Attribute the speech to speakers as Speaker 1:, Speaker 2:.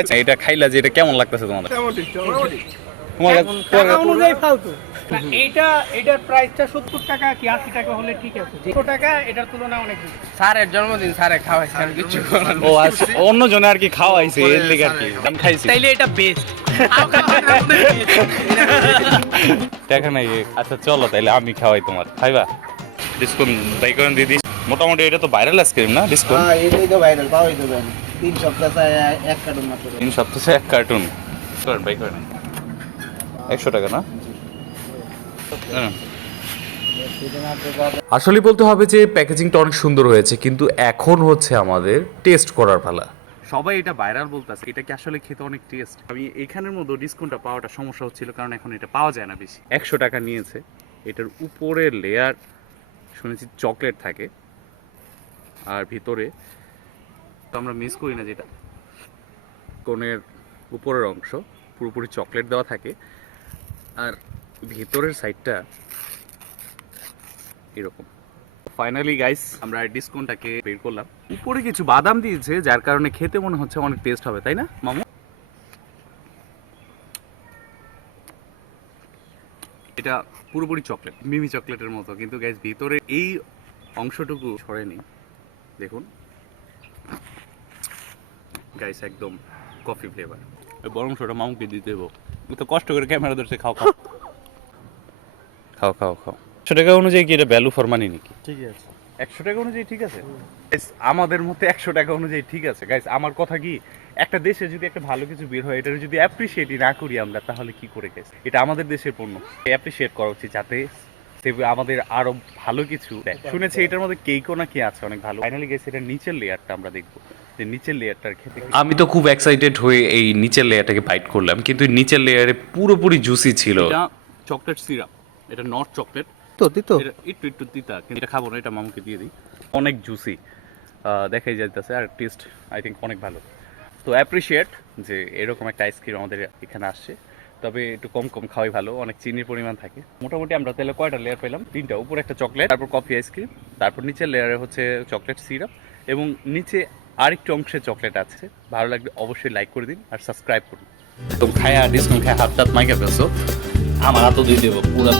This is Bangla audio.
Speaker 1: আচ্ছা এটা খাইলা যে এটা কেমন লাগতেছে তোমাদের? তোমার
Speaker 2: টাকা অনুযায়ী ফালতু। এইটা এটার প্রাইসটা সত্তর টাকা কি আশি টাকা হলে ঠিক আছে? দুশো টাকা এটার তুলনায় অনেক
Speaker 3: স্যারের জন্মদিন স্যারে খাওয়াইছে আমি কিছু
Speaker 1: ও আচ্ছা অন্য জনে আর কি খাওয়াইছে এর লিগে আর কি। আমি খাইছি।
Speaker 2: তাইলে এটা বেস্ট
Speaker 1: দেখা নাই আচ্ছা চলো তাইলে আমি খাওয়াই তোমার। খাইবা? ডিসকাউন্ট বাই করেন দিদি। মোটামুটি এটা তো ভাইরাল আইসক্রিম না ডিসকাউন্ট
Speaker 4: হ্যাঁ এটাই তো ভাইরাল পাওয়াই তো জানি তিন সপ্তাহ এক কার্টুন মাত্র।
Speaker 1: তিন সপ্তাহে এক কার্টুন? করেন বাই করেন। একশো টাকা না?
Speaker 5: আসলে বলতে হবে যে প্যাকেজিংটা অনেক সুন্দর হয়েছে কিন্তু এখন হচ্ছে আমাদের টেস্ট করার পালা।
Speaker 1: সবাই এটা ভাইরাল বলতেছে এটা কি আসলে খেতে অনেক টেস্ট আমি এখানের মধ্যে ডিসকাউন্টটা পাওয়াটা সমস্যা হচ্ছিল কারণ এখন এটা পাওয়া যায় না বেশি। একশো টাকা নিয়েছে এটার উপরের লেয়ার শুনেছি চকলেট থাকে আর ভিতরে তো আমরা মিস করি না যেটা। কোণের উপরের অংশ, পুরোপুরি চকলেট দেওয়া থাকে। আর ভিতরের সাইডটা এরকম। ফাইনালি গাইস আমরা ডিসকাউন্টটাকে বের করলাম। উপরে কিছু বাদাম দিয়েছে, যার কারণে খেতে মনে হচ্ছে অনেক টেস্ট হবে, তাই না, মামু? এটা পুরোপুরি চকলেট মিমি চকলেটের মতো। কিন্তু গাইস ভিতরে এই অংশটুকু সরেনি দেখুন। গাইস একদম কফি ফ্লেভার বরং সেটা মামুকে দিতে দেবো তো কষ্ট করে ক্যামেরা ধরছে খাও খাও। খাও খাও খাও। একশো টাকা অনুযায়ী কি এটা ভ্যালু ফর মানি নাকি?
Speaker 4: ঠিক আছে।
Speaker 1: একশো টাকা অনুযায়ী ঠিক আছে? আমাদের মতে একশো টাকা অনুযায়ী ঠিক আছে। গাইস আমার কথা কি একটা দেশে যদি একটা ভালো কিছু বের হয় এটা যদি অ্যাপ্রিসিয়েটই না করি আমরা তাহলে কি করে গাইস এটা আমাদের দেশের পণ্য। অ্যাপ্রিসিয়েট করা উচিত যাতে আমাদের আরও ভালো কিছু শুনেছি এটার মধ্যে কেকও নাকি আছে অনেক ভালো। ফাইনালি গেছে এটা নিচের লেয়ারটা আমরা দেখব। যে নিচের লেয়ারটার খেতে
Speaker 5: আমি তো খুব এক্সাইটেড হয়ে এই নিচের লেয়ারটাকে বাইট করলাম কিন্তু নিচের লেয়ারে পুরোপুরি জুসি ছিল।
Speaker 1: এটা চকলেট সিরাপ এটা নট চকলেট
Speaker 4: তো দিতো।
Speaker 1: এটা একটু একটু তিতা কিন্তু এটা খাব না এটা মামুকে দিয়ে দিই। অনেক জুসি দেখাই যাইতেছে আর টেস্ট আই থিঙ্ক অনেক ভালো। তো অ্যাপ্রিসিয়েট যে এরকম একটা আইসক্রিম আমাদের এখানে আসছে তবে একটু কম কম খাওয়াই ভালো অনেক চিনির পরিমাণ থাকে। মোটামুটি আমরা তাহলে কয়টা লেয়ার পেলাম? তিনটা উপরে একটা চকলেট তারপর কফি আইসক্রিম তারপর নিচের লেয়ারে হচ্ছে চকলেট সিরাপ এবং নিচে আরেকটু অংশে চকলেট আছে। ভালো লাগলে অবশ্যই লাইক করে দিন আর সাবস্ক্রাইব করুন। তো খায়া ডিসকাউন্ট খায় হাত টাত মাইকে ফেলছো? আমার হাতও দিয়ে দেবো, পুরো